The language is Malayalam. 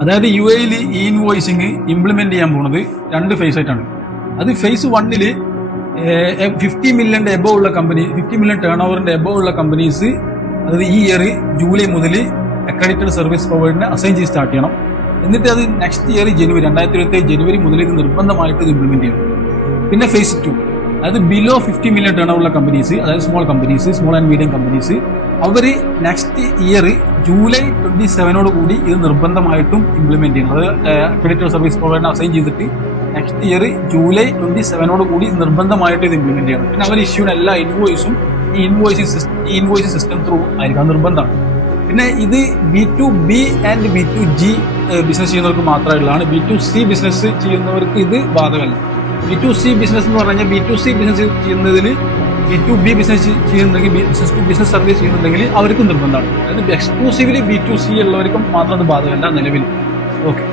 അതായത് യു എയിൽ ഇ ഇൻവോയ്സിങ് ഇംപ്ലിമെന്റ് ചെയ്യാൻ പോകുന്നത് 2 ഫേസ് ആയിട്ടാണ്. അത് ഫേസ് 1 50 മില്യൺ എബോവ് ഉള്ള കമ്പനി, 50 മില്യൺ ടേൺ ഓവറിന്റെ എബോവ് ഉള്ള കമ്പനീസ് അതായത് ഈ ഇയർ ജൂലൈ മുതൽ അക്രഡിറ്റഡ് സർവീസ് പ്രൊവൈഡറിനെ അസൈൻ ചെയ്ത് സ്റ്റാർട്ട് ചെയ്യണം. എന്നിട്ട് അത് നെക്സ്റ്റ് ഇയർ 2027 ജനുവരി മുതൽ ഇത് നിർബന്ധമായിട്ട് ഇത് ഇംപ്ലിമെന്റ് ചെയ്യണം. പിന്നെ ഫേസ് 2 അതായത് ബിലോ 50 മില്യൺ ടേൺ ഓവറുള്ള കമ്പനീസ്, അതായത് സ്മോൾ ആൻഡ് മീഡിയം കമ്പനീസ്, അവർ നെക്സ്റ്റ് ഇയർ ജൂലൈ 27 കൂടി ഇത് നിർബന്ധമായിട്ടും ഇംപ്ലിമെന്റ് ചെയ്യണം. അത് അക്രഡിറ്റഡ് സർവീസ് പ്രൊവൈഡറിനെ അസൈൻ ചെയ്തിട്ട് നെക്സ്റ്റ് ഇയർ ജൂലൈ 27 കൂടി നിർബന്ധമായിട്ട് ഇത് ഇംപ്ലിമെന്റ് ചെയ്യണം. പിന്നെ അവർ ഇഷ്യൂഡ് എല്ലാ ഇൻവോയ്സും ഈ ഇൻവോയ്സിംഗ് സിസ്റ്റം ത്രൂ ആയിരിക്കും, നിർബന്ധമാണ്. പിന്നെ ഇത് B2B ആൻഡ് B2G ബിസിനസ് ചെയ്യുന്നവർക്ക് മാത്രമുള്ളതാണ്. B2C ബിസിനസ് ചെയ്യുന്നവർക്ക് ഇത് ബാധകമല്ല. B2C ബിസിനസ് എന്ന് പറഞ്ഞാൽ B2C ബിസിനസ് ചെയ്യുന്നതിന് B2B ബിസിനസ് ചെയ്യുന്നുണ്ടെങ്കിൽ, ബിസിനസ് ടു ബിസിനസ് സർവീസ് ചെയ്യുന്നുണ്ടെങ്കിൽ അവർക്കും നിർബന്ധമാണ്. അതായത് എക്സ്ക്ലൂസീവ്ലി B2C ഉള്ളവർക്കും മാത്രം അത് ബാധകമല്ല നിലവിൽ. ഓക്കെ.